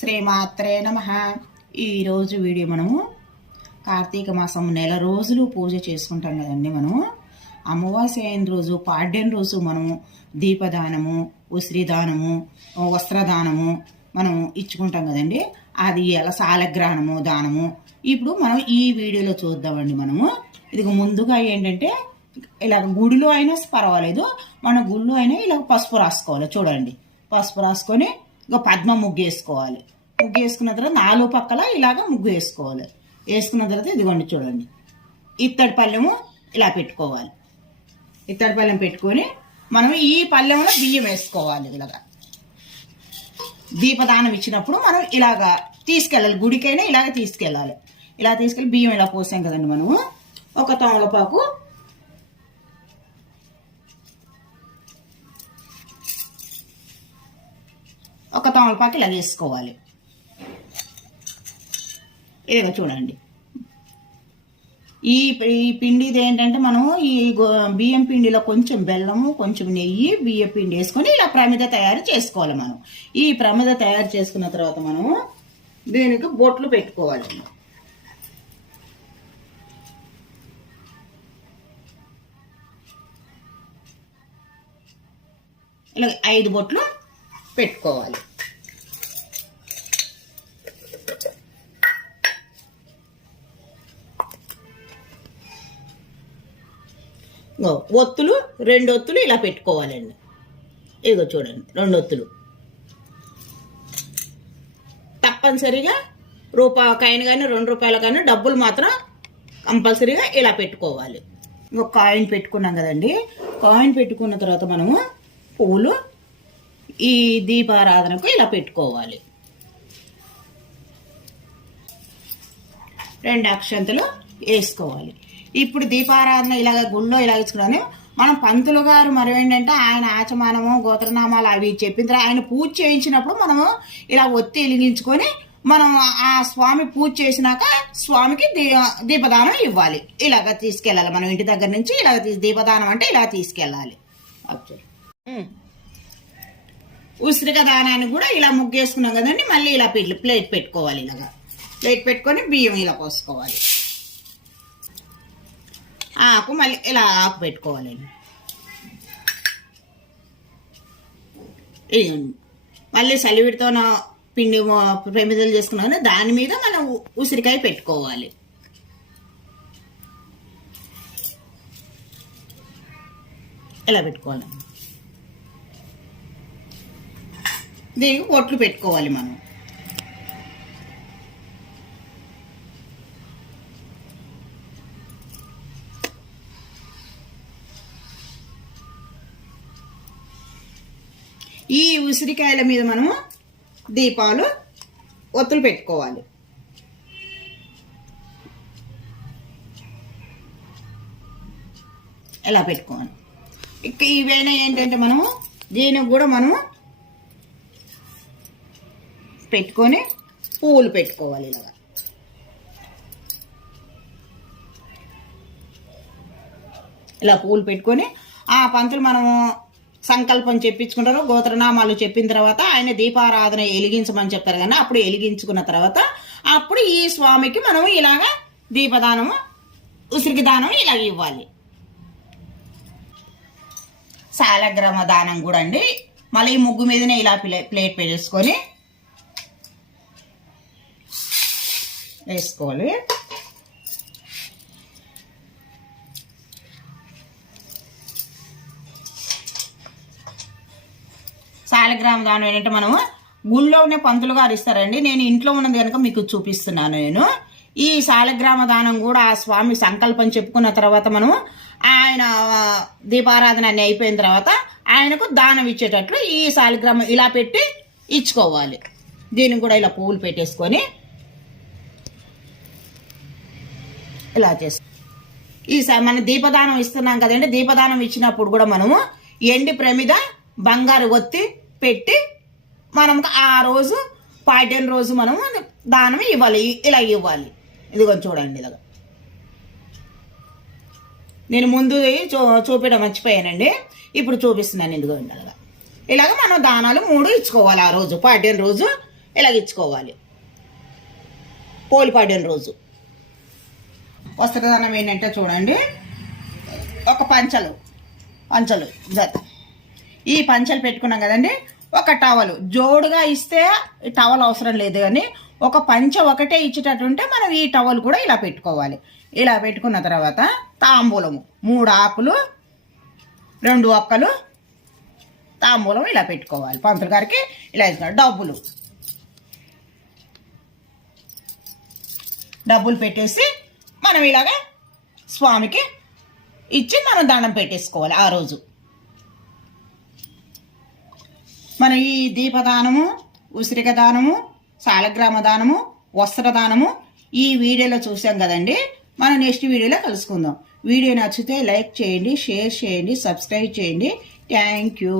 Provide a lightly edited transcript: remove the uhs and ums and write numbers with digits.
శ్రీమాత్రే నమః. ఈరోజు వీడియో మనము కార్తీక మాసం నెల రోజులు పూజ చేసుకుంటాం కదండి. మనము అమావాస్య అయిన రోజు పాడ్యం రోజు మనము దీపదానము, ఉసిరిదానము, వస్త్రదానము మనం ఇచ్చుకుంటాం కదండి. అది ఎలా సాలగ్రానము దానము ఇప్పుడు మనం ఈ వీడియోలో చూద్దామండి. మనము ఇది ముందుగా ఏంటంటే ఇలాగ గుడిలో అయినా పర్వాలేదు, మన గుడిలో అయినా ఇలా పసుపు రాసుకోవాలి. చూడండి, పసుపు రాసుకొని ఇక పద్మ ముగ్గు వేసుకోవాలి. ముగ్గు వేసుకున్న తర్వాత నాలుగు పక్కల ఇలాగ ముగ్గు వేసుకోవాలి. వేసుకున్న తర్వాత ఇదిగోండి చూడండి, ఇత్తడి పళ్ళెము ఇలా పెట్టుకోవాలి. ఇత్తడి పళ్ళెం పెట్టుకొని మనం ఈ పళ్ళెంలో బియ్యం వేసుకోవాలి. ఇలాగా దీపదానం ఇచ్చినప్పుడు మనం ఇలాగా తీసుకెళ్ళాలి, గుడికైనా ఇలాగ తీసుకెళ్ళాలి. ఇలా తీసుకెళ్ళి బియ్యం ఇలా పోసాం కదండి. మనము ఒక తమలపాకు, ఒక తమలపాకు ఇలా వేసుకోవాలి. ఇదిగో చూడండి, ఈ పిండిది ఏంటంటే మనం ఈ బియ్యం పిండిలో కొంచెం బెల్లము, కొంచెం నెయ్యి, బియ్యం పిండి వేసుకొని ఇలా ప్రమిద తయారు చేసుకోవాలి. మనం ఈ ప్రమిద తయారు చేసుకున్న తర్వాత మనము దీనికి బొట్లు పెట్టుకోవాలి. ఇలా 5 బొట్లు పెట్టుకోవాలి. ఒత్తులు 2 ఒత్తులు ఇలా పెట్టుకోవాలండి. ఇదిగో చూడండి, 2 ఒత్తులు తప్పనిసరిగా రూపాయికైనా కానీ 2 రూపాయల కానీ డబ్బులు మాత్రం కంపల్సరీగా ఇలా పెట్టుకోవాలి. ఇంకొక కాయిన్ పెట్టుకున్నాం కదండి. కాయిన్ పెట్టుకున్న తర్వాత మనము పువ్వులు ఈ దీపారాధనకు ఇలా పెట్టుకోవాలి. 2 అక్షంతలు వేసుకోవాలి. ఇప్పుడు దీపారాధన ఇలాగ గుళ్ళో ఇలా ఇచ్చుకున్నాను. మనం పంతులు గారు మరి ఏంటంటే ఆయన ఆచమానము, గోత్రనామాలు అవి చెప్పిన తర్వాత ఆయన పూజ చేయించినప్పుడు మనము ఇలా ఒత్తి వెలిగించుకొని మనం ఆ స్వామి పూజ చేసినాక స్వామికి దీపదానం ఇవ్వాలి. ఇలాగ తీసుకెళ్ళాలి. మనం ఇంటి దగ్గర నుంచి ఇలాగ దీపదానం అంటే ఇలా తీసుకెళ్ళాలి. ఉసిరిక దానాన్ని కూడా ఇలా ముగ్గేసుకున్నాం కదండి. మళ్ళీ ఇలా ప్లేట్ పెట్టుకోవాలి. ఇలాగా ప్లేట్ పెట్టుకొని బియ్యం ఇలా పోసుకోవాలి. ఆకు మళ్ళీ ఇలా ఆకు పెట్టుకోవాలండి. మళ్ళీ సలివిడితో పిండి ప్రమిదలు చేసుకున్నాం కదా, దాని మీద మనం ఉసిరికాయ పెట్టుకోవాలి. ఇలా పెట్టుకోవాలి. దీనికి బొట్లు పెట్టుకోవాలి. మనం ఈ ఉసిరికాయల మీద మనము దీపాలు ఒత్తులు పెట్టుకోవాలి. ఎలా పెట్టుకోవాలి. ఇక ఇవైనా ఏంటంటే మనము దీనికి కూడా మనము పెట్టుకొని పువ్వులు పెట్టుకోవాలి. ఇలాగా ఇలా పువ్వులు పెట్టుకొని ఆ పంతులు మనము సంకల్పం చెప్పించుకుంటారు. గోత్రనామాలు చెప్పిన తర్వాత ఆయన దీపారాధన వెలిగించమని చెప్తారు కానీ అప్పుడు వెలిగించుకున్న తర్వాత అప్పుడు ఈ స్వామికి మనము ఇలాగా దీపదానము, ఉసిరికి దానం ఇలాగ ఇవ్వాలి. సాలగ్రామ దానం కూడా అండి. మళ్ళీ ఈ ముగ్గు మీదనే ఇలా ప్లేట్ పెట్టేసుకొని వేసుకోవాలి. సాలగ్రామ దానం ఏంటంటే మనము గుళ్ళోనే పంతులు గారు ఇస్తారండి. నేను ఇంట్లో ఉన్నది కనుక మీకు చూపిస్తున్నాను. నేను ఈ సాలగ్రామ దానం కూడా ఆ స్వామి సంకల్పం చెప్పుకున్న తర్వాత మనము ఆయన దీపారాధన అన్ని అయిపోయిన తర్వాత ఆయనకు దానం ఇచ్చేటట్లు ఈ సాలగ్రామం ఇలా పెట్టి ఇచ్చుకోవాలి. దీనికి కూడా ఇలా పువ్వులు పెట్టేసుకొని ఇలా చేస్తాం. మన దీపదానం ఇస్తున్నాం కదండి. దీపదానం ఇచ్చినప్పుడు కూడా మనము ఎండి ప్రమిద, బంగారు ఒత్తి పెట్టి మనం ఆ రోజు పాడ్యం రోజు మనము దానం ఇవ్వాలి. ఇలా ఇవ్వాలి. ఇదిగో చూడండి, ఇలాగ నేను ముందు చూపించడం మర్చిపోయానండి. ఇప్పుడు చూపిస్తున్నాను. ఇదిగో అలాగా ఇలాగ మనం దానాలు 3 ఇచ్చుకోవాలి. ఆ రోజు పాడ్యం రోజు ఇలాగిచ్చుకోవాలి. పోలిపాడిన రోజు వస్త్రదానం ఏంటంటే చూడండి, ఒక పంచలు జత, ఈ పంచలు పెట్టుకున్నాం కదండి. ఒక టవలు జోడుగా ఇస్తే టవల్ అవసరం లేదు, కానీ ఒక పంచ ఒకటే ఇచ్చేటట్టుంటే మనం ఈ టవల్ కూడా ఇలా పెట్టుకోవాలి. ఇలా పెట్టుకున్న తర్వాత తాంబూలము 3 ఆకులు 2 ఒక్కలు తాంబూలం ఇలా పెట్టుకోవాలి. పంతులు గారికి ఇలా ఇస్తున్నారు. డబ్బులు పెట్టేసి మనం ఇలాగా స్వామికి ఇచ్చి మనం దండం పెట్టేసుకోవాలి. ఆ రోజు మనం ఈ దీపదానము, ఉసిరిక దానము, సాలగ్రామ దానము, వస్త్రదానము ఈ వీడియోలో చూసాం కదండి. మనం నెక్స్ట్ వీడియోలో కలుసుకుందాం. వీడియో నచ్చితే లైక్ చేయండి, షేర్ చేయండి, సబ్స్క్రైబ్ చేయండి. Thank you.